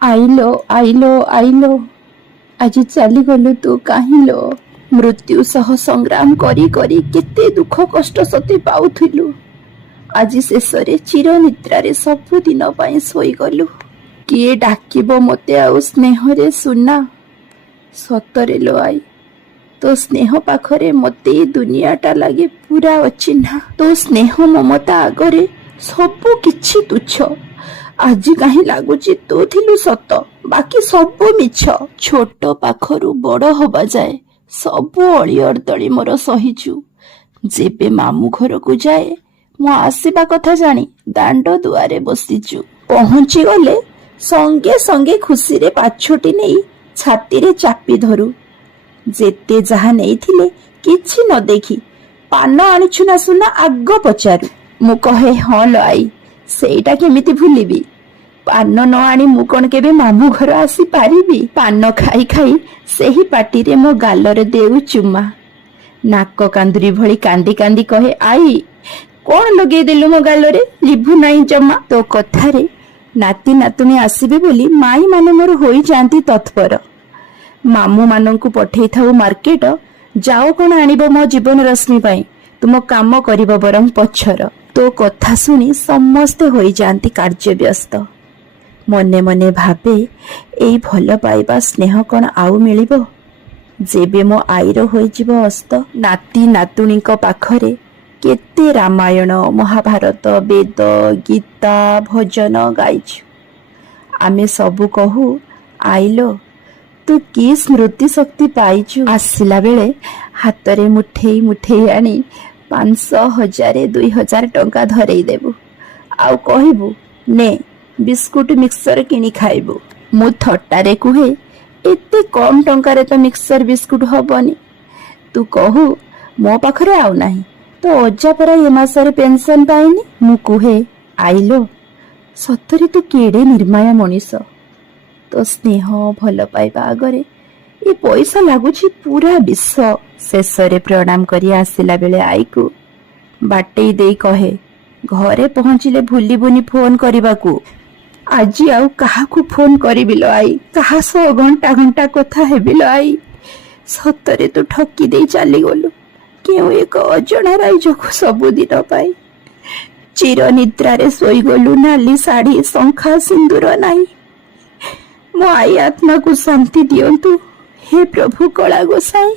ଆଇଲୋ ଆଇଲୋ ଆଇଲୋ, ଆଜି ଚାଲିଗଲୁ ତୁ କାହିଁଲୋ। ମୃତ୍ୟୁ ସହ ସଂଗ୍ରାମ କରି କରି କେତେ ଦୁଃଖ କଷ୍ଟ ସତେ ପାଉଥିଲୁ। ଆଜି ଶେଷରେ ଚିରନିଦ୍ରାରେ ସବୁଦିନ ପାଇଁ ଶୋଇଗଲୁ। କିଏ ଡାକିବ ମୋତେ ଆଉ ସ୍ନେହରେ ସୁନା। ସତରେ ଲୋ ଆଇ, ତୋ ସ୍ନେହ ପାଖରେ ମୋତେ ଏ ଦୁନିଆଟା ଲାଗେ ପୁରା ଅଚିହ୍ନା। ତୋ ସ୍ନେହ ମମତା ଆଗରେ ସବୁ କିଛି ତୁଚ୍ଛ। ଆଜି କାହିଁ ଲାଗୁଛି ତୁ ଥିଲୁ ସତ, ବାକି ସବୁ ମିଛ। ଛୋଟ ପାଖରୁ ବଡ଼ ହବା ଯାଏ ସବୁ ଅଳି ଅର୍ଦଳି ମୋର ସହିଛୁ। ଯେବେ ମାମୁଁ ଘରକୁ ଯାଏ ମୁଁ ଆସିବା କଥା ଜାଣି ଦାଣ୍ଡ ଦୁଆରେ ବସିଛୁ। ପହଞ୍ଚିଗଲେ ସଙ୍ଗେ ସଙ୍ଗେ ଖୁସିରେ ପାଛୋଟି ନେଇ ଛାତିରେ ଚାପି ଧରୁ। ଯେତେ ଯାହା ନେଇଥିଲେ କିଛି ନ ଦେଖି ପାନ ଆଣିଛୁ ନା ସୁନା ଆଗ ପଚାରୁ। ମୁଁ କହେ ହଁ ଲୋ ଆଇ, ସେଇଟା କେମିତି ଭୁଲିବି। ପାନ ନ ଆଣି ମୁଁ କଣ କେବେ ମାମୁଁ ଘର ଆସି ପାରିବି। ପାନ ଖାଇ ଖାଇ ସେହି ପାଟିରେ ମୋ ଗାଲରେ ଦେଉ ଚୁମା। ନାକ କାନ୍ଦୁରି ଭଳି କାନ୍ଦି କାନ୍ଦି କହେ ଆଇ, କଣ ଲଗେଇଦେଲୁ ମୋ ଗାଲରେ, ଲିଭୁ ନାହିଁ ଜମା। ତୋ କଥାରେ ନାତି ନାତୁଣୀ ଆସିବେ ବୋଲି ମାଇ ମାନେ ମୋର ହୋଇଯାଆନ୍ତି ତତ୍ପର। ମାମୁଁ ମାନଙ୍କୁ ପଠେଇଥାଉ ମାର୍କେଟ, ଯାଅ କଣ ଆଣିବ ମୋ ଜୀବନ ରଶ୍ମି ପାଇଁ, ତୁମ କାମ କରିବ ବରଂ ପଛର। ତୋ କଥା ଶୁଣି ସମସ୍ତେ ହୋଇଯାଆନ୍ତି କାର୍ଯ୍ୟବ୍ୟସ୍ତ। ମନେ ମନେ ଭାବେ, ଏଇ ଭଲ ପାଇବା ସ୍ନେହ କଣ ଆଉ ମିଳିବ ଯେବେ ମୋ ଆଈର ହୋଇଯିବ ଅସ୍ତ। ନାତି ନାତୁଣୀଙ୍କ ପାଖରେ କେତେ ରାମାୟଣ ମହାଭାରତ ବେଦ ଗୀତା ଭଜନ ଗାଇଛୁ। ଆମେ ସବୁ କହୁ ଆଇଲୋ, ତୁ କି ସ୍ମୃତି ଶକ୍ତି ପାଇଛୁ। ଆସିଲା ବେଳେ ହାତରେ ମୁଠେଇ ମୁଠେଇ ଆଣି 500 1000 2000 ଟଙ୍କା ଧରେଇ ଦେବୁ, ଆଉ କହିବୁ ନେ ବିସ୍କୁଟ ମିକ୍ସଚର କିଣି ଖାଇବୁ। ମୁଁ ଥଟ୍ଟାରେ କୁହେ, ଏତେ କମ ଟଙ୍କାରେ ତ ମିକ୍ସଚର ବିସ୍କୁଟ ହବନି। ତୁ କହୁ ମୋ ପାଖରେ ଆଉ ନାହିଁ, ତ ଅଜା ପରା ଏ ମାସରେ ପେନସନ ପାଇନି। ମୁଁ କୁହେ ଆଇଲୋ, ସତରେ ତୁ କେଡ଼େ ନିର୍ମାୟା ମଣିଷ। ତୋ ସ୍ନେହ ଭଲ ପାଇବା ଆଗରେ ଏ ପଇସା ଲାଗୁଛି ପୁରା ବିଷ। ଶେଷରେ ପ୍ରଣାମ କରି ଆସିଲା ବେଳେ ଆଈକୁ ବାଟେଇ ଦେଇ କହେ, ଘରେ ପହଞ୍ଚିଲେ ଭୁଲିବୁନି ଫୋନ କରିବାକୁ। ଆଜି ଆଉ କାହାକୁ ଫୋନ କରିବି ଲୋ ଆଈ, କାହା ସହ ଘଣ୍ଟା ଘଣ୍ଟା କଥା ହେବି ଲୋ ଆଈ। ସତରେ ତୁ ଠକି ଦେଇ ଚାଲିଗଲୁ କେଉଁ ଏକ ଅଜଣା ରାଇଜକୁ ସବୁଦିନ ପାଇଁ। ଚିର ନିଦ୍ରାରେ ଶୋଇଗଲୁ, ନାଲି ଶାଢ଼ୀ ଶଙ୍ଖା ସିନ୍ଦୁର ନାହିଁ। ମୋ ଆଈ ଆତ୍ମାକୁ ଶାନ୍ତି ଦିଅନ୍ତୁ, ହେ ପ୍ରଭୁ କଳା ଗୋସାଇଁ।